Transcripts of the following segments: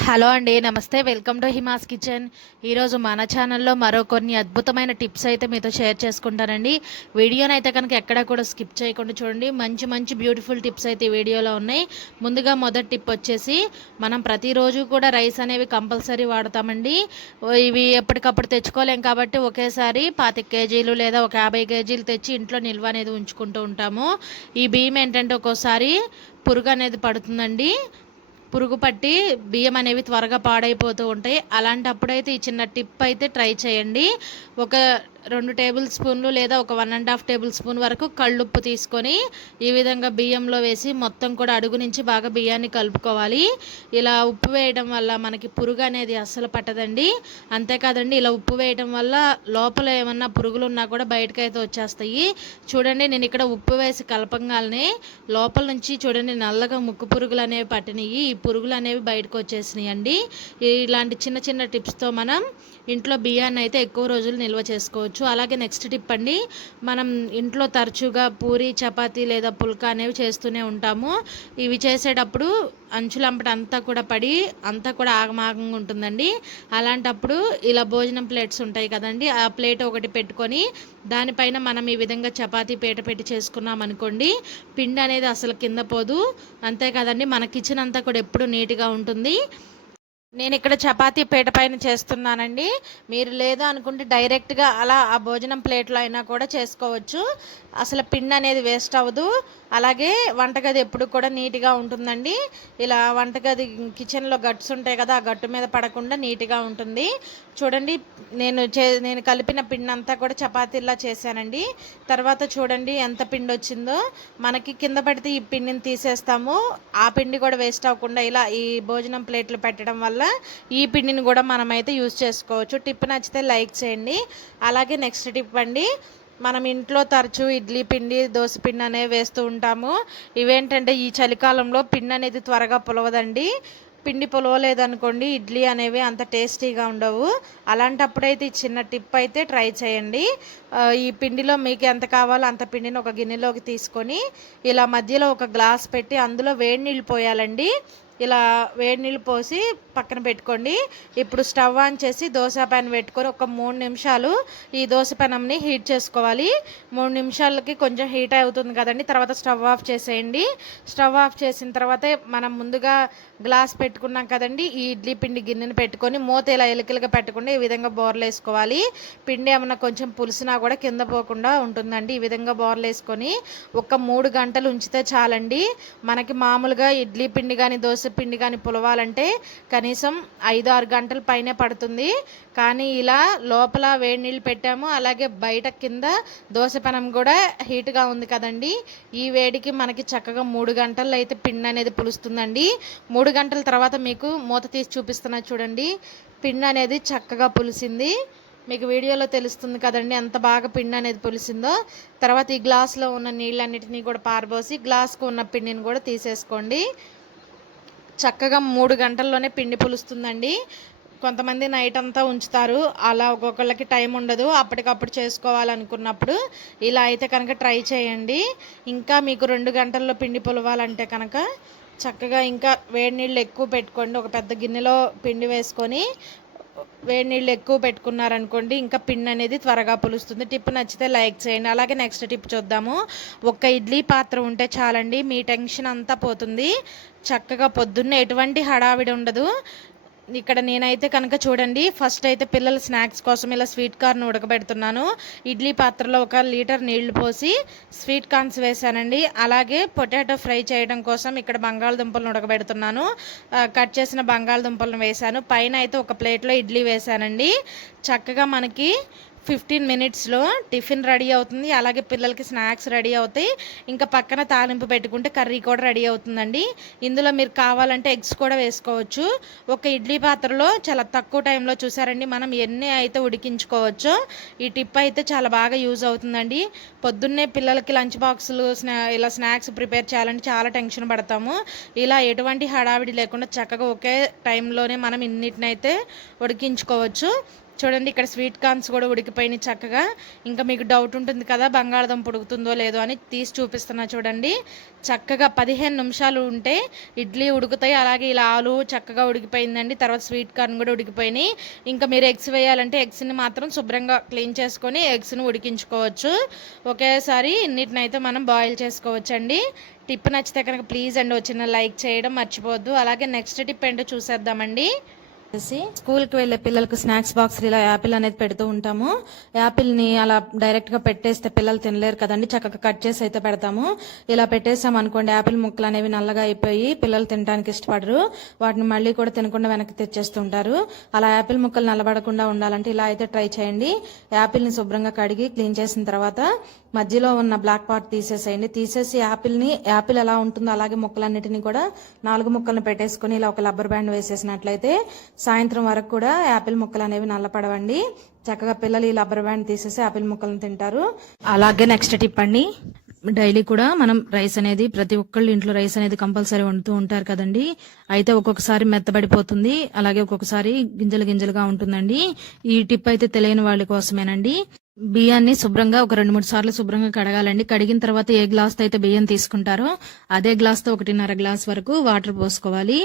Hello అండి నమస్తే. Welcome to Hima's kitchen. ఈరోజు మన ఛానల్లో మరో కొన్ని అద్భుతమైన టిప్స్ అయితే మీతో షేర్ చేసుకుంటానండి. వీడియోని అయితే కనుక ఎక్కడ కూడా స్కిప్ చేయకుండా చూడండి. మంచి మంచి బ్యూటిఫుల్ టిప్స్ అయితే ఈ వీడియోలో ఉన్నాయి. ముందుగా మొదటి టిప్ వచ్చేసి మనం ప్రతిరోజు కూడా రైస్ అనేవి కంపల్సరీ వాడతామండి. ఇవి ఎప్పటికప్పుడు తెచ్చుకోలేం కాబట్టి ఒకేసారి పాతిక కేజీలు లేదా ఒక యాభై కేజీలు తెచ్చి ఇంట్లో నిల్వ అనేది ఉంచుకుంటూ ఉంటాము. ఈ బియ్యం ఏంటంటే ఒక్కోసారి పురుగు అనేది పడుతుందండి. పురుగు పట్టి బియ్యం అనేవి త్వరగా పాడైపోతూ ఉంటాయి. అలాంటప్పుడైతే ఈ చిన్న టిప్ అయితే ట్రై చేయండి. ఒక రెండు టేబుల్ స్పూన్లు లేదా ఒక one and half tablespoon వరకు కళ్ళుప్పు తీసుకొని ఈ విధంగా బియ్యంలో వేసి మొత్తం కూడా అడుగు నుంచి బాగా బియ్యాన్ని కలుపుకోవాలి. ఇలా ఉప్పు వేయడం వల్ల మనకి పురుగు అనేది అస్సలు పట్టదండి. అంతేకాదండి ఇలా ఉప్పు వేయడం వల్ల లోపల ఏమన్నా పురుగులు ఉన్నా కూడా బయటకైతే వచ్చేస్తాయి. చూడండి నేను ఇక్కడ ఉప్పు వేసి కలపంగానే లోపల నుంచి చూడండి నల్లగా ముక్కు పురుగులు అనేవి పట్టినాయి. ఈ పురుగులు అనేవి బయటకు వచ్చేసినాయి అండి ఇలాంటి చిన్న చిన్న టిప్స్తో మనం ఇంట్లో బియ్యాన్ని అయితే ఎక్కువ రోజులు నిల్వ చేసుకోవచ్చు. అలాగే నెక్స్ట్ టిప్ అండి మనం ఇంట్లో తరచుగా పూరి చపాతీ లేదా పుల్కా అనేవి చేస్తూనే ఉంటాము. ఇవి చేసేటప్పుడు అంచులంపట అంతా కూడా పడి అంతా కూడా ఆగమాగంగా ఉంటుందండి. అలాంటప్పుడు ఇలా భోజనం ప్లేట్స్ ఉంటాయి కదండి ఆ ప్లేట్ ఒకటి పెట్టుకొని దానిపైన మనం ఈ విధంగా చపాతీ పీట పెట్టి చేసుకున్నాం అనుకోండి పిండి అనేది అసలు కింద పోదు. అంతే కదండి మన కిచెన్ అంతా కూడా ఎప్పుడు నీట్గా ఉంటుంది. నేను ఇక్కడ చపాతీ పీట పైన చేస్తున్నానండి. మీరు లేదు అనుకుంటే డైరెక్ట్గా అలా ఆ భోజనం ప్లేట్లో అయినా కూడా చేసుకోవచ్చు. అసలు పిండి అనేది వేస్ట్ అవ్వదు. అలాగే వంటగది ఎప్పుడు కూడా నీట్గా ఉంటుందండి. ఇలా వంటగది కిచెన్లో గట్స్ ఉంటాయి కదా ఆ గట్టు మీద పడకుండా నీట్గా ఉంటుంది. చూడండి నేను చే నేను కలిపిన పిండి అంతా కూడా చపాతీలా చేశానండి. తర్వాత చూడండి ఎంత పిండి వచ్చిందో. మనకి కింద పడితే ఈ పిండిని తీసేస్తాము. ఆ పిండి కూడా వేస్ట్ అవ్వకుండా ఇలా ఈ భోజనం ప్లేట్లు పెట్టడం వల్ల ఈ పిండిని కూడా మనమైతే యూజ్ చేసుకోవచ్చు. టిప్ నచ్చితే లైక్ చేయండి. అలాగే నెక్స్ట్ టిప్ అండి మనం ఇంట్లో తరచూ ఇడ్లీ పిండి దోశ పిండి అనేవి వేస్తూ ఉంటాము. ఇవేంటంటే ఈ చలికాలంలో పిండి అనేది త్వరగా పులవదండి. పిండి పులవలేదనుకోండి ఇడ్లీ అనేవి అంత టేస్టీగా ఉండవు. అలాంటప్పుడైతే ఈ చిన్న టిప్ అయితే ట్రై చేయండి. ఈ పిండిలో మీకు ఎంత కావాలో అంత పిండిని ఒక గిన్నెలోకి తీసుకొని ఇలా మధ్యలో ఒక గ్లాస్ పెట్టి అందులో వేడి నీళ్ళు పోయాలండి. ఇలా వేడి నీళ్ళు పోసి పక్కన పెట్టుకోండి. ఇప్పుడు స్టవ్ ఆన్ చేసి దోశ పాన్ పెట్టుకొని ఒక మూడు నిమిషాలు ఈ దోశ పెనంని హీట్ చేసుకోవాలి. మూడు నిమిషాలకి కొంచెం హీట్ అవుతుంది కదండి తర్వాత స్టవ్ ఆఫ్ చేసేయండి. స్టవ్ ఆఫ్ చేసిన తర్వాత మనం ముందుగా గ్లాస్ పెట్టుకున్నాం కదండి ఈ ఇడ్లీ పిండి గిన్నెని పెట్టుకొని మూత ఇలా ఎలుకలుగా పెట్టకుండా ఈ విధంగా బోర్లు వేసుకోవాలి. పిండి ఏమన్నా కొంచెం పులిసినా కూడా కింద పోకుండా ఉంటుందండి ఈ విధంగా బోర్లు వేసుకొని ఒక మూడు గంటలు ఉంచితే చాలండి. మనకి మామూలుగా ఇడ్లీ పిండి కానీ దోశ పిండి కానీ పులవాలంటే కనీసం ఐదు ఆరు గంటల పైనే పడుతుంది. కానీ ఇలా లోపల వేడి నీళ్ళు పెట్టాము. అలాగే బయట కింద దోశ పెనం కూడా హీట్గా ఉంది కదండి. ఈ వేడికి మనకి చక్కగా మూడు గంటల్లో అయితే పిండి అనేది పులుస్తుందండి. మూడు గంటల తర్వాత మీకు మూత తీసి చూపిస్తున్నా చూడండి. పిండి అనేది చక్కగా పులిసింది. మీకు వీడియోలో తెలుస్తుంది కదండి ఎంత బాగా పిండి అనేది పులిసిందో. తర్వాత ఈ గ్లాస్లో ఉన్న నీళ్ళన్నిటినీ కూడా పారబోసి గ్లాస్కు ఉన్న పిండిని కూడా తీసేసుకోండి. చక్కగా మూడు గంటల్లోనే పిండి పులుస్తుందండి. కొంతమంది నైట్ అంతా ఉంచుతారు. అలా ఒక్కొక్కళ్ళకి టైం ఉండదు. అప్పటికప్పుడు చేసుకోవాలనుకున్నప్పుడు ఇలా అయితే కనుక ట్రై చేయండి. ఇంకా మీకు రెండు గంటల్లో పిండి పులవాలంటే కనుక చక్కగా ఇంకా వేడి నీళ్ళు ఎక్కువ పెట్టుకోండి. ఒక పెద్ద గిన్నెలో పిండి వేసుకొని వేడి నీళ్ళు ఎక్కువ పెట్టుకున్నారనుకోండి ఇంకా పిన్ అనేది త్వరగా పులుస్తుంది. టిప్ నచ్చితే లైక్ చేయండి. అలాగే నెక్స్ట్ టిప్ చూద్దాము. ఒక్క ఇడ్లీ పాత్ర ఉంటే చాలండి మీ టెన్షన్ అంతా పోతుంది. చక్కగా పొద్దున్నే ఎటువంటి హడావిడి ఉండదు. ఇక్కడ నేనైతే కనుక చూడండి ఫస్ట్ అయితే పిల్లల స్నాక్స్ కోసం ఇలా స్వీట్ కార్న్ ఉడకబెడుతున్నాను. ఇడ్లీ పాత్రలో ఒక లీటర్ నీళ్ళు పోసి స్వీట్ కార్న్స్ వేసానండి అలాగే పొటాటో ఫ్రై చేయడం కోసం ఇక్కడ బంగాళదుంపలను ఉడకబెడుతున్నాను. కట్ చేసిన బంగాళదుంపలను వేశాను. పైన అయితే ఒక ప్లేట్లో ఇడ్లీ వేసానండి చక్కగా మనకి ఫిఫ్టీన్ మినిట్స్లో టిఫిన్ రెడీ అవుతుంది. అలాగే పిల్లలకి స్నాక్స్ రెడీ అవుతాయి. ఇంకా పక్కన తాలింపు పెట్టుకుంటే కర్రీ కూడా రెడీ అవుతుందండి. ఇందులో మీరు కావాలంటే ఎగ్స్ కూడా వేసుకోవచ్చు. ఒక ఇడ్లీ పాత్రలో చాలా తక్కువ టైంలో చూసారండి మనం ఎన్ని అయితే ఉడికించుకోవచ్చో ఈ టిప్ అయితే చాలా బాగా యూజ్ అవుతుందండి. పొద్దున్నే పిల్లలకి లంచ్ బాక్సులు స్నా ఇలా స్నాక్స్ ప్రిపేర్ చేయాలంటే చాలా టెన్షన్ పడతాము. ఇలా ఎటువంటి హడావిడి లేకుండా చక్కగా ఒకే టైంలోనే మనం ఇన్నిటినైతే ఉడికించుకోవచ్చు. చూడండి ఇక్కడ స్వీట్ కార్న్స్ కూడా ఉడికిపోయినాయి చక్కగా. ఇంకా మీకు డౌట్ ఉంటుంది కదా బంగాళాదుంప ఉడుకుతుందో లేదో అని తీసి చూపిస్తున్నా చూడండి. చక్కగా పదిహేను నిమిషాలు ఉంటే ఇడ్లీ ఉడుకుతాయి. అలాగే ఇలా ఆలు చక్కగా ఉడికిపోయిందండి. తర్వాత స్వీట్ కార్న్ కూడా ఉడికిపోయినాయి. ఇంకా మీరు ఎగ్స్ వేయాలంటే ఎగ్స్ని మాత్రం శుభ్రంగా క్లీన్ చేసుకొని ఎగ్స్ని ఉడికించుకోవచ్చు. ఒకేసారి ఇన్నిటినైతే మనం బాయిల్ చేసుకోవచ్చండి. టిప్ నచ్చితే కనుక ప్లీజ్ అండి వచ్చిన లైక్ చేయడం మర్చిపోవద్దు. అలాగే నెక్స్ట్ టిప్ ఏంటో చూసేద్దామండి. వచ్చేసి స్కూల్కి వెళ్ళే పిల్లలకు స్నాక్స్ బాక్స్ ఇలా యాపిల్ అనేది పెడుతూ ఉంటాము. యాపిల్ని అలా డైరెక్ట్గా పెట్టేస్తే పిల్లలు తినలేరు కదండి. చక్కగా కట్ చేసి అయితే పెడతాము. ఇలా పెట్టేసాం అనుకోండి యాపిల్ ముక్కలు అనేవి నల్లగా అయిపోయి పిల్లలు తినడానికి ఇష్టపడరు. వాటిని మళ్ళీ కూడా తినకుండా వెనక్కి తెచ్చేస్తుంటారు. అలా యాపిల్ ముక్కలు నల్లబడకుండా ఉండాలంటే ఇలా అయితే ట్రై చేయండి. యాపిల్ని శుభ్రంగా కడిగి క్లీన్ చేసిన తర్వాత మధ్యలో ఉన్న బ్లాక్ పార్ట్ తీసేసేయండి. తీసేసి యాపిల్ని యాపిల్ ఎలా ఉంటుందో అలాగే ముక్కలన్నిటిని కూడా నాలుగు ముక్కలను పెట్టేసుకుని ఇలా ఒక రబ్బర్ బ్యాండ్ వేసేసినట్లయితే సాయంత్రం వరకు కూడా యాపిల్ ముక్కలు అనేవి నల్లపడవండి. చక్కగా పిల్లలు ఈ రబ్బర్ బ్యాండ్ తీసేసి యాపిల్ ముక్కలను తింటారు. అలాగే నెక్స్ట్ టిప్ అండి. డైలీ కూడా మనం రైస్ అనేది ప్రతి ఒక్కళ్ళు ఇంట్లో రైస్ అనేది కంపల్సరీ వండుతూ ఉంటారు కదండి. అయితే ఒక్కొక్కసారి మెత్తబడిపోతుంది. అలాగే ఒక్కొక్కసారి గింజలు గింజలుగా ఉంటుందండి. ఈ టిప్ అయితే తెలియని వాళ్ళ కోసమేనండి. బియ్యాన్ని శుభ్రంగా ఒక రెండు మూడు సార్లు శుభ్రంగా కడగాలండి. కడిగిన తర్వాత ఏ గ్లాస్తో అయితే బియ్యం తీసుకుంటారో అదే గ్లాస్తో ఒకటిన్నర గ్లాస్ వరకు వాటర్ పోసుకోవాలి.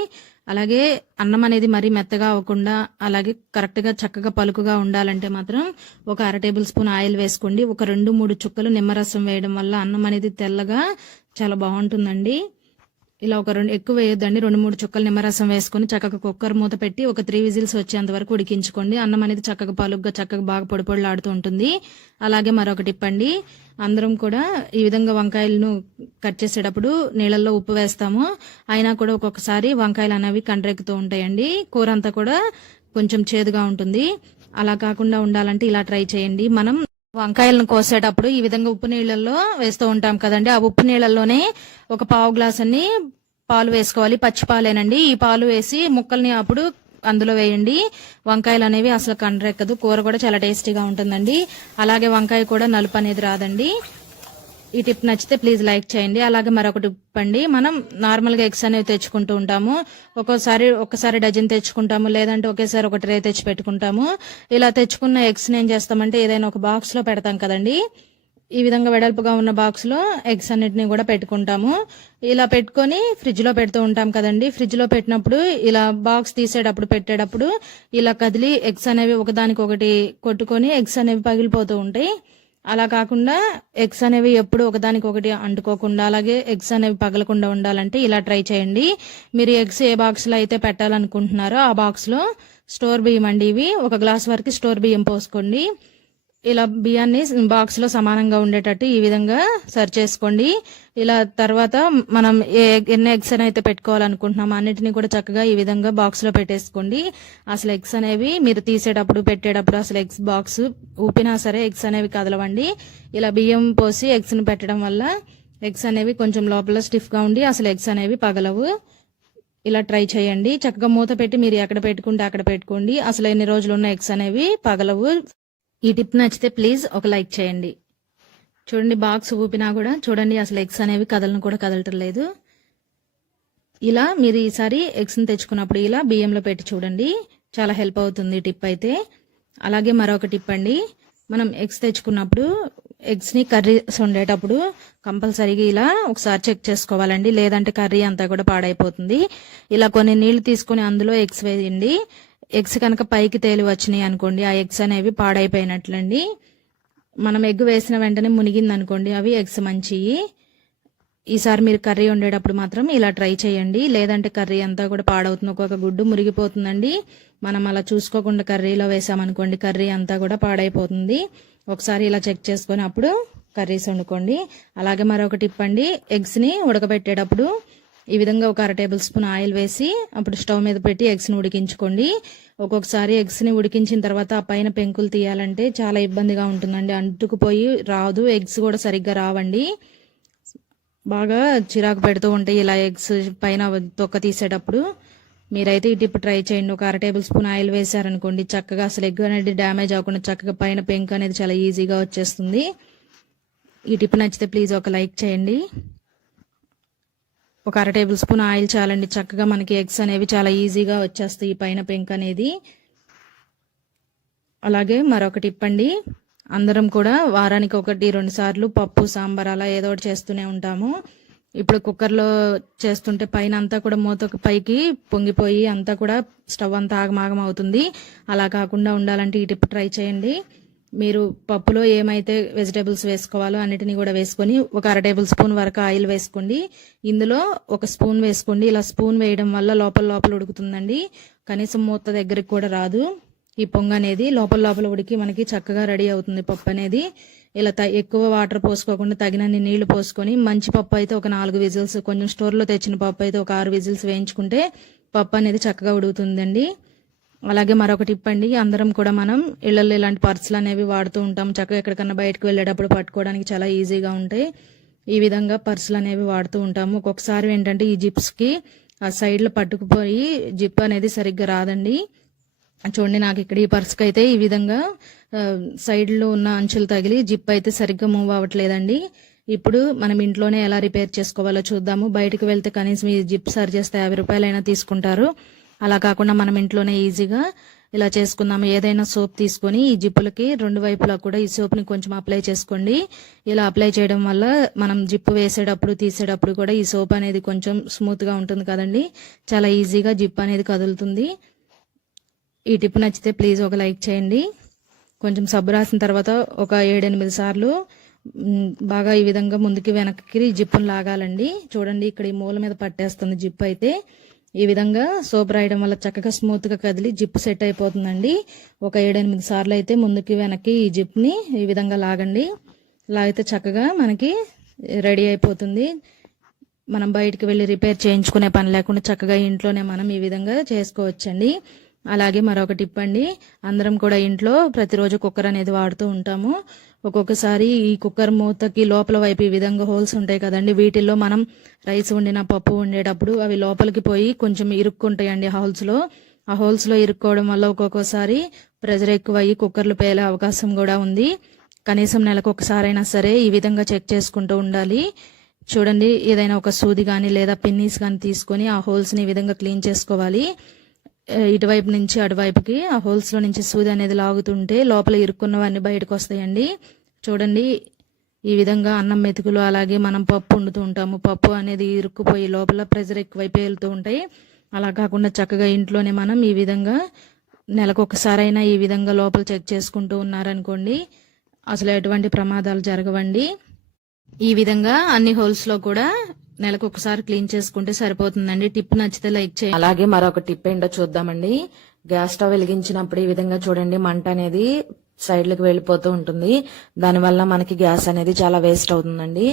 అలాగే అన్నం అనేది మరీ మెత్తగా అవ్వకుండా అలాగే కరెక్ట్గా చక్కగా పలుకుగా ఉండాలంటే మాత్రం ఒక అర టేబుల్ స్పూన్ ఆయిల్ వేసుకోండి. ఒక రెండు మూడు చుక్కలు నిమ్మరసం వేయడం వల్ల అన్నం అనేది తెల్లగా చాలా బాగుంటుందండి. ఇలా ఒక రెండు ఎక్కువ వేయొద్దండి. రెండు మూడు చుక్కలు నిమ్మరసం వేసుకొని చక్కగా కుక్కర్ మూత పెట్టి ఒక త్రీ విజిల్స్ వచ్చేంత వరకు ఉడికించుకోండి. అన్నం అనేది చక్కగా పలుగ్గా చక్కగా బాగా పొడి పొడిలాడుతూ ఉంటుంది. అలాగే మరొక టిప్ అండి అందరం కూడా ఈ విధంగా వంకాయలను కట్ చేసేటప్పుడు నీళ్ళల్లో ఉప్పు వేస్తాము. అయినా కూడా ఒక్కొక్కసారి వంకాయలు అనేవి కండ్రెక్కుతూ ఉంటాయండి. కూర అంతా కూడా కొంచెం చేదుగా ఉంటుంది. అలా కాకుండా ఉండాలంటే ఇలా ట్రై చేయండి. మనం వంకాయలను కోసేటప్పుడు ఈ విధంగా ఉప్పు నీళ్ళల్లో వేస్తూ ఉంటాం కదండి. ఆ ఉప్పు నీళ్ళల్లోనే ఒక పావు గ్లాస్ అన్ని పాలు వేసుకోవాలి. పచ్చి పాలేనండి. ఈ పాలు వేసి ముక్కల్ని అప్పుడు అందులో వేయండి. వంకాయలు అనేవి అసలు కండ్రెక్కదు. కూర కూడా చాలా టేస్టీగా ఉంటుందండి. అలాగే వంకాయ కూడా నలుపు అనేది రాదండి. ఈ టిప్ నచ్చితే ప్లీజ్ లైక్ చేయండి. అలాగే మరొక టిప్ అండి. మనం నార్మల్గా ఎగ్స్ అనేవి తెచ్చుకుంటూ ఉంటాము. ఒక్కోసారి ఒక్కసారి డజన్ తెచ్చుకుంటాము. లేదంటే ఒకేసారి ఒక ట్రే తెచ్చి పెట్టుకుంటాము. ఇలా తెచ్చుకున్న ఎగ్స్ని ఏం చేస్తామంటే ఏదైనా ఒక బాక్స్లో పెడతాం కదండి. ఈ విధంగా వెడల్పుగా ఉన్న బాక్స్లో ఎగ్స్ అన్నిటిని కూడా పెట్టుకుంటాము. ఇలా పెట్టుకొని ఫ్రిడ్జ్లో పెడుతూ ఉంటాం కదండి. ఫ్రిడ్జ్లో పెట్టినప్పుడు ఇలా బాక్స్ తీసేటప్పుడు పెట్టేటప్పుడు ఇలా కదిలి ఎగ్స్ అనేవి ఒకదానికి ఒకటి కొట్టుకొని ఎగ్స్ అనేవి పగిలిపోతూ ఉంటాయి. అలా కాకుండా ఎగ్స్ అనేవి ఎప్పుడు ఒకదానికి ఒకటి అంటుకోకుండా అలాగే ఎగ్స్ అనేవి పగలకుండా ఉండాలంటే ఇలా ట్రై చేయండి. మీరు ఎగ్స్ ఏ బాక్స్లో అయితే పెట్టాలనుకుంటున్నారో ఆ బాక్స్లో స్టోర్ బియ్యం అండి ఇవి. ఒక గ్లాస్ వరకు స్టోర్ బియ్యం పోసుకోండి. ఇలా బియ్యాన్ని బాక్స్లో సమానంగా ఉండేటట్టు ఈ విధంగా సర్వ్ చేసుకోండి. ఇలా తర్వాత మనం ఏ ఎన్ని ఎగ్స్ అయితే పెట్టుకోవాలనుకుంటున్నాం అన్నిటిని కూడా చక్కగా ఈ విధంగా బాక్స్లో పెట్టేసుకోండి. అసలు ఎగ్స్ అనేవి మీరు తీసేటప్పుడు పెట్టేటప్పుడు అసలు ఎగ్స్ బాక్స్ ఊపినా సరే ఎగ్స్ అనేవి కదలవండి. ఇలా బియ్యం పోసి ఎగ్స్ని పెట్టడం వల్ల ఎగ్స్ అనేవి కొంచెం లోపల స్టిఫ్గా ఉండి అసలు ఎగ్స్ అనేవి పగలవు. ఇలా ట్రై చేయండి. చక్కగా మూత పెట్టి మీరు ఎక్కడ పెట్టుకుంటే అక్కడ పెట్టుకోండి. అసలు ఎన్ని రోజులు ఉన్న ఎగ్స్ అనేవి పగలవు. ఈ టిప్ నచ్చితే ప్లీజ్ ఒక లైక్ చేయండి. చూడండి బాక్స్ ఊపినా కూడా చూడండి అసలు ఎగ్స్ అనేవి కదలను కూడా కదలటం లేదు. ఇలా మీరు ఈసారి ఎగ్స్ని తెచ్చుకున్నప్పుడు ఇలా బియ్యంలో పెట్టి చూడండి. చాలా హెల్ప్ అవుతుంది టిప్ అయితే. అలాగే మరొక టిప్ అండి. మనం ఎగ్స్ తెచ్చుకున్నప్పుడు ఎగ్స్ని కర్రీస్ వండేటప్పుడు కంపల్సరీగా ఇలా ఒకసారి చెక్ చేసుకోవాలండి. లేదంటే కర్రీ అంతా కూడా పాడైపోతుంది. ఇలా కొన్ని నీళ్ళు తీసుకుని అందులో ఎగ్స్ వేయండి. ఎగ్స్ కనుక పైకి తేలి వచ్చినాయి అనుకోండి ఆ ఎగ్స్ అనేవి పాడైపోయినట్లండి. మనం ఎగ్ వేసిన వెంటనే మునిగింది అనుకోండి అవి ఎగ్స్ మంచివి ఈసారి మీరు కర్రీ వండేటప్పుడు మాత్రం ఇలా ట్రై చేయండి. లేదంటే కర్రీ అంతా కూడా పాడవుతుంది ఒక్కొక్క గుడ్డు మురిగిపోతుందండి. మనం అలా చూసుకోకుండా కర్రీలో వేసామనుకోండి కర్రీ అంతా కూడా పాడైపోతుంది. ఒకసారి ఇలా చెక్ చేసుకొని అప్పుడు కర్రీస్ వండుకోండి. అలాగే మరొక టిప్ అండి ఎగ్స్ని ఉడకబెట్టేటప్పుడు ఈ విధంగా ఒక అర టేబుల్ స్పూన్ ఆయిల్ వేసి అప్పుడు స్టవ్ మీద పెట్టి ఎగ్స్ని ఉడికించుకోండి. ఒక్కొక్కసారి ఎగ్స్ని ఉడికించిన తర్వాత ఆ పైన పెంకులు తీయాలంటే చాలా ఇబ్బందిగా ఉంటుందండి. అంటుకుపోయి రాదు ఎగ్స్ కూడా సరిగ్గా రావండి. బాగా చిరాకు పెడుతూ ఉంటాయి ఇలా ఎగ్స్ పైన తొక్క తీసేటప్పుడు. మీరైతే ఈ టిప్ ట్రై చేయండి. ఒక అర టేబుల్ స్పూన్ ఆయిల్ వేశారనుకోండి చక్కగా అసలు ఎగ్ అనేది డ్యామేజ్ అవ్వకుండా చక్కగా పైన పెంక్ అనేది చాలా ఈజీగా వచ్చేస్తుంది. ఈ టిప్ నచ్చితే ప్లీజ్ ఒక లైక్ చేయండి. ఒక అర టేబుల్ స్పూన్ ఆయిల్ చాలండి. చక్కగా మనకి ఎగ్స్ అనేవి చాలా ఈజీగా వచ్చేస్తాయి పైన పెంక్ అనేది. అలాగే మరొక టిప్ అండి అందరం కూడా వారానికి ఒకటి రెండు సార్లు పప్పు సాంబార్ అలా ఏదో ఒకటి చేస్తూనే ఉంటాము. ఇప్పుడు కుక్కర్లో చేస్తుంటే పైన అంతా కూడా మూత పైకి పొంగిపోయి అంతా కూడా స్టవ్ అంతా ఆగమాగం అవుతుంది. అలా కాకుండా ఉండాలంటే ఈ టిప్ ట్రై చేయండి. మీరు పప్పులో ఏమైతే వెజిటేబుల్స్ వేసుకోవాలో అన్నిటిని కూడా వేసుకొని ఒక అర టేబుల్ స్పూన్ వరకు ఆయిల్ వేసుకోండి. ఇందులో ఒక స్పూన్ వేసుకోండి. ఇలా స్పూన్ వేయడం వల్ల లోపల లోపల ఉడుకుతుందండి. కనీసం మూత దగ్గరికి కూడా రాదు. ఈ పొంగ అనేది లోపల లోపల ఉడికి మనకి చక్కగా రెడీ అవుతుంది పప్పు అనేది. ఇలా త- ఎక్కువ వాటర్ పోసుకోకుండా తగినన్ని నీళ్ళు పోసుకొని మంచి పప్పు అయితే ఒక నాలుగు విజిల్స్ కొంచెం స్టోర్లో తెచ్చిన పప్పు అయితే ఒక ఆరు విజిల్స్ వేయించుకుంటే పప్పు అనేది చక్కగా ఉడుకుతుందండి. అలాగే మరొకటి ఇప్పండి. అందరం కూడా మనం ఇళ్ళల్లో ఇలాంటి పర్సులు అనేవి వాడుతూ ఉంటాం. చక్కగా ఎక్కడికన్నా బయటకు వెళ్ళేటప్పుడు పట్టుకోవడానికి చాలా ఈజీగా ఉంటాయి. ఈ విధంగా పర్సులు అనేవి వాడుతూ ఉంటాము. ఒక్కొక్కసారి ఏంటంటే ఈ జిప్స్కి ఆ సైడ్లో పట్టుకుపోయి జిప్ అనేది సరిగ్గా రాదండి. చూడండి నాకు ఇక్కడ ఈ పర్స్కి అయితే ఈ విధంగా సైడ్లో ఉన్న అంచులు తగిలి జిప్ అయితే సరిగ్గా మూవ్ అవ్వట్లేదండి. ఇప్పుడు మనం ఇంట్లోనే ఎలా రిపేర్ చేసుకోవాలో చూద్దాము. బయటకు వెళ్తే కనీసం ఈ జిప్ సరి చేస్తే యాభై రూపాయలైనా తీసుకుంటారు. అలా కాకుండా మనం ఇంట్లోనే ఈజీగా ఇలా చేసుకుందాము. ఏదైనా సోప్ తీసుకొని ఈ జిప్పులకి రెండు వైపులా కూడా ఈ సోప్ని కొంచెం అప్లై చేసుకోండి. ఇలా అప్లై చేయడం వల్ల మనం జిప్పు వేసేటప్పుడు తీసేటప్పుడు కూడా ఈ సోప్ అనేది కొంచెం స్మూత్గా ఉంటుంది కదండి. చాలా ఈజీగా జిప్ అనేది కదులుతుంది. ఈ టిప్ నచ్చితే ప్లీజ్ ఒక లైక్ చేయండి. కొంచెం సబ్బు రాసిన తర్వాత ఒక ఏడెనిమిది సార్లు బాగా ఈ విధంగా ముందుకి వెనక్కి జిప్పును లాగాలండి. చూడండి ఇక్కడ ఈ మూల మీద పట్టేస్తుంది జిప్ అయితే. ఈ విధంగా సోప్ రాయడం వల్ల చక్కగా స్మూత్గా కదిలి జిప్ సెట్ అయిపోతుందండి. ఒక ఏడెనిమిది సార్లు అయితే ముందుకి వెనక్కి ఈ జిప్ని ఈ విధంగా లాగండి. లాగితే చక్కగా మనకి రెడీ అయిపోతుంది. మనం బయటికి వెళ్ళి రిపేర్ చేయించుకునే పని లేకుండా చక్కగా ఇంట్లోనే మనం ఈ విధంగా చేసుకోవచ్చండి. అలాగే మరొక టిప్ అండి అందరం కూడా ఇంట్లో ప్రతిరోజు కుక్కర్ అనేది వాడుతూ ఉంటాము. ఒక్కొక్కసారి ఈ కుక్కర్ మూతకి లోపల వైపు ఈ విధంగా హోల్స్ ఉంటాయి కదండి. వీటిల్లో మనం రైస్ వండిన పప్పు వండేటప్పుడు అవి లోపలికి పోయి కొంచెం ఇరుక్కుంటాయండి హోల్స్లో ఆ హోల్స్లో ఇరుక్కోవడం వల్ల ఒక్కొక్కసారి ప్రెజర్ ఎక్కువ అయ్యి కుక్కర్లు పేలే అవకాశం కూడా ఉంది. కనీసం నెలకు ఒకసారైనా సరే ఈ విధంగా చెక్ చేసుకుంటూ ఉండాలి. చూడండి ఏదైనా ఒక సూది కానీ లేదా పిన్నీస్ కానీ తీసుకొని ఆ హోల్స్ని ఈ విధంగా క్లీన్ చేసుకోవాలి. ఇటువైపు నుంచి అటువైపుకి ఆ హోల్స్లో నుంచి సూది అనేది లాగుతుంటే లోపల ఇరుక్కున్నవన్నీ బయటకు వస్తాయండి. చూడండి ఈ విధంగా అన్నం మెతుకులు అలాగే మనం పప్పు వండుతూ ఉంటాము. పప్పు అనేది ఇరుక్కుపోయి లోపల ప్రెజర్ ఎక్కువైపు వెళ్తూ ఉంటాయి. అలా కాకుండా చక్కగా ఇంట్లోనే మనం ఈ విధంగా నెలకు ఒకసారైనా ఈ విధంగా లోపల చెక్ చేసుకుంటూ ఉన్నారనుకోండి అసలు ఎటువంటి ప్రమాదాలు జరగవండి. ఈ విధంగా అన్ని హోల్స్లో కూడా నెలకు ఒకసారి క్లీన్ చేసుకుంటే సరిపోతుందండి. టిప్ నచ్చితే లైక్ చేయండి. అలాగే మరొక టిప్ ఏంటో చూద్దామండి. గ్యాస్ స్టవ్ వెలిగించినప్పుడు ఈ విధంగా చూడండి మంట అనేది సైడ్లకు వెళ్ళిపోతూ ఉంటుంది. దానివల్ల మనకి గ్యాస్ అనేది చాలా వేస్ట్ అవుతుందండి.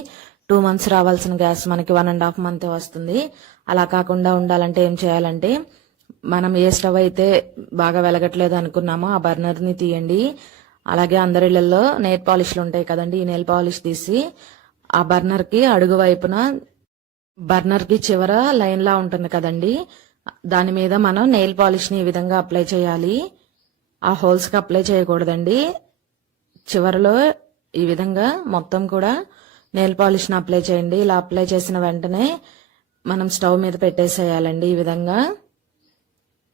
టూ మంత్స్ రావాల్సిన గ్యాస్ మనకి వన్ అండ్ హాఫ్ మంత్ వస్తుంది. అలా కాకుండా ఉండాలంటే ఏం చేయాలంటే మనం ఏ స్టవ్ అయితే బాగా వెలగట్లేదు అనుకున్నామో ఆ బర్నర్ని తీయండి. అలాగే అందరిళ్ళలో నెయిల్ పాలిష్లు ఉంటాయి కదండి ఈ నెయిల్ పాలిష్ తీసి ఆ బర్నర్కి అడుగు వైపున బర్నర్కి చివర లైన్ లా ఉంటుంది కదండి. దాని మీద మనం నెయిల్ పాలిష్ని ఈ విధంగా అప్లై చేయాలి. ఆ హోల్స్కి అప్లై చేయకూడదండి. చివరలో ఈ విధంగా మొత్తం కూడా నెయిల్ పాలిష్ని అప్లై చేయండి. ఇలా అప్లై చేసిన వెంటనే మనం స్టవ్ మీద పెట్టేసేయాలండి ఈ విధంగా.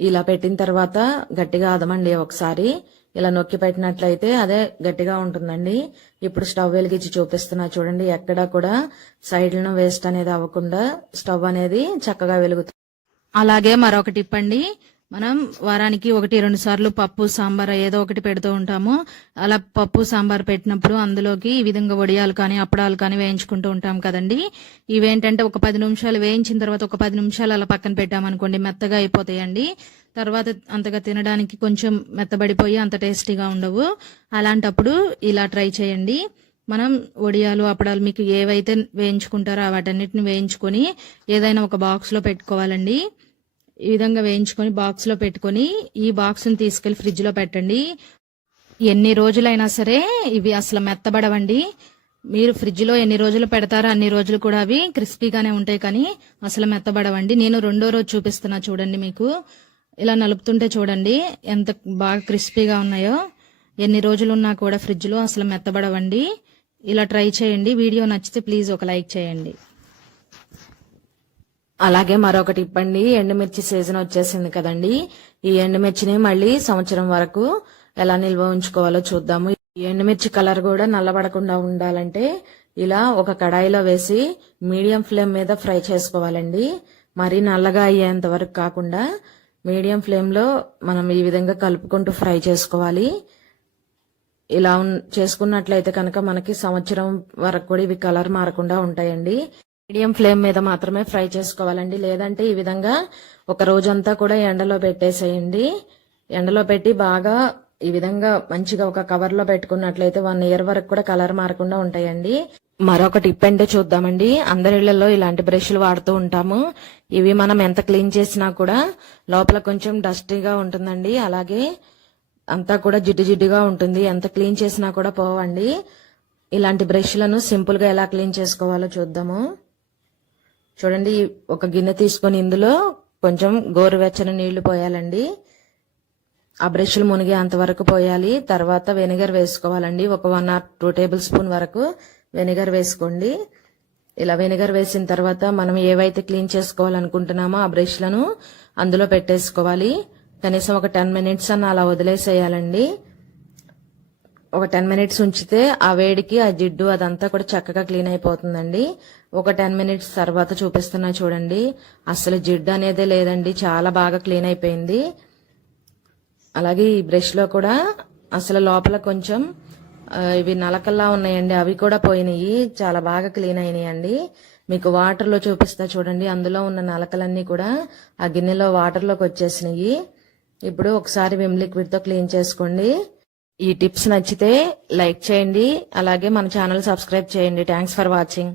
ఇలా పెట్టిన తర్వాత గట్టిగా అదమండి ఒకసారి. ఇలా నొక్కి పెట్టినట్లయితే అదే గట్టిగా ఉంటుందండి. ఇప్పుడు స్టవ్ వెలిగించి చూపిస్తున్నా చూడండి ఎక్కడా కూడా సైడ్లను వేస్ట్ అనేది అవ్వకుండా స్టవ్ అనేది చక్కగా వెలుగుతుంది అలాగే మరొక టిప్ అండి మనం వారానికి ఒకటి రెండు సార్లు పప్పు సాంబార్ ఏదో ఒకటి పెడుతూ ఉంటాము. అలా పప్పు సాంబార్ పెట్టినప్పుడు అందులోకి ఈ విధంగా వడియాలు కానీ అప్పడాలు కానీ వేయించుకుంటూ ఉంటాం కదండి. ఇవేంటంటే ఒక పది నిమిషాలు వేయించిన తర్వాత ఒక పది నిమిషాలు అలా పక్కన పెట్టామనుకోండి మెత్తగా అయిపోతాయండి. తర్వాత అంతగా తినడానికి కొంచెం మెత్తబడిపోయి అంత టేస్టీగా ఉండవు. అలాంటప్పుడు ఇలా ట్రై చేయండి. మనం వడియాలు అప్పడాలు మీకు ఏవైతే వేయించుకుంటారో వాటన్నిటిని వేయించుకొని ఏదైనా ఒక బాక్స్లో పెట్టుకోవాలండి. ఈ విధంగా వేయించుకొని బాక్స్లో పెట్టుకొని ఈ బాక్స్ని తీసుకెళ్ళి ఫ్రిడ్జ్లో పెట్టండి. ఎన్ని రోజులైనా సరే ఇవి అసలు మెత్తబడవండి. మీరు ఫ్రిడ్జ్లో ఎన్ని రోజులు పెడతారో అన్ని రోజులు కూడా అవి క్రిస్పీగానే ఉంటాయి కానీ అసలు మెత్తబడవండి. నేను రెండో రోజు చూపిస్తున్నా చూడండి మీకు. ఇలా నలుపుతుంటే చూడండి ఎంత బాగా క్రిస్పీగా ఉన్నాయో. ఎన్ని రోజులు ఉన్నా కూడా ఫ్రిడ్జ్లో అసలు మెత్తబడవండి. ఇలా ట్రై చేయండి. వీడియో నచ్చితే ప్లీజ్ ఒక లైక్ చేయండి. అలాగే మరొకటి ఇప్పండి. ఎండుమిర్చి సీజన్ వచ్చేసింది కదండి. ఈ ఎండుమిర్చిని మళ్ళీ సంవత్సరం వరకు ఎలా నిల్వ ఉంచుకోవాలో చూద్దాము. ఈ ఎండుమిర్చి కలర్ కూడా నల్లబడకుండా ఉండాలంటే ఇలా ఒక కడాయిలో వేసి మీడియం ఫ్లేమ్ మీద ఫ్రై చేసుకోవాలండి. మరీ నల్లగా అయ్యేంత వరకు కాకుండా మీడియం ఫ్లేమ్లో మనం ఈ విధంగా కలుపుకుంటూ ఫ్రై చేసుకోవాలి. ఇలా చేసుకున్నట్లయితే కనుక మనకి సంవత్సరం వరకు కూడా ఇవి కలర్ మారకుండా ఉంటాయండి. మీడియం ఫ్లేమ్ మీద మాత్రమే ఫ్రై చేసుకోవాలండి. లేదంటే ఈ విధంగా ఒక రోజంతా కూడా ఎండలో పెట్టేసేయండి. ఎండలో పెట్టి బాగా ఈ విధంగా మంచిగా ఒక కవర్లో పెట్టుకున్నట్లయితే వన్ ఇయర్ వరకు కూడా కలర్ మారకుండా ఉంటాయండి. మరొక టిప్ అంటే చూద్దామండి. అందరి ఇళ్ళలో ఇలాంటి బ్రష్లు వాడుతూ ఉంటాము. ఇవి మనం ఎంత క్లీన్ చేసినా కూడా లోపల కొంచెం డస్టీగా ఉంటుందండి. అలాగే అంతా కూడా జిడ్డు జిడ్డుగా ఉంటుంది. ఎంత క్లీన్ చేసినా కూడా పోవండి. ఇలాంటి బ్రష్లను సింపుల్గా ఎలా క్లీన్ చేసుకోవాలో చూద్దాము. చూడండి ఒక గిన్నె తీసుకొని ఇందులో కొంచెం గోరువెచ్చని నీళ్ళు పోయాలండి. ఆ బ్రష్లు మునిగే అంతవరకు పోయాలి. తర్వాత వెనిగర్ వేసుకోవాలండి. ఒక one or two tablespoon వరకు. వెనిగర్ వేసుకోండి. ఇలా వెనిగర్ వేసిన తర్వాత మనం ఏవైతే క్లీన్ చేసుకోవాలనుకుంటున్నామో ఆ బ్రష్లను అందులో పెట్టేసుకోవాలి. కనీసం ఒక టెన్ మినిట్స్ అన్న అలా వదిలేసేయాలండి. ఒక టెన్ మినిట్స్ ఉంచితే ఆ వేడికి ఆ జిడ్డు అదంతా కూడా చక్కగా క్లీన్ అయిపోతుందండి. ఒక టెన్ మినిట్స్ తర్వాత చూపిస్తున్నా చూడండి. అసలు జిడ్డు అనేదే లేదండి. చాలా బాగా క్లీన్ అయిపోయింది. అలాగే ఈ బ్రష్లో కూడా అసలు లోపల కొంచెం ఇవి నలకల్లా ఉన్నాయండి. అవి కూడా పోయినాయి. చాలా బాగా క్లీన్ అయినాయండి. మీకు వాటర్లో చూపిస్తా చూడండి. అందులో ఉన్న నలకలన్నీ కూడా ఆ గిన్నెలో వాటర్లోకి వచ్చేసినాయి. ఇప్పుడు ఒకసారి విమ్ లిక్విడ్తో క్లీన్ చేసుకోండి. ఈ టిప్స్ నచ్చితే లైక్ చేయండి. అలాగే మన ఛానల్ సబ్స్క్రైబ్ చేయండి. Thanks for watching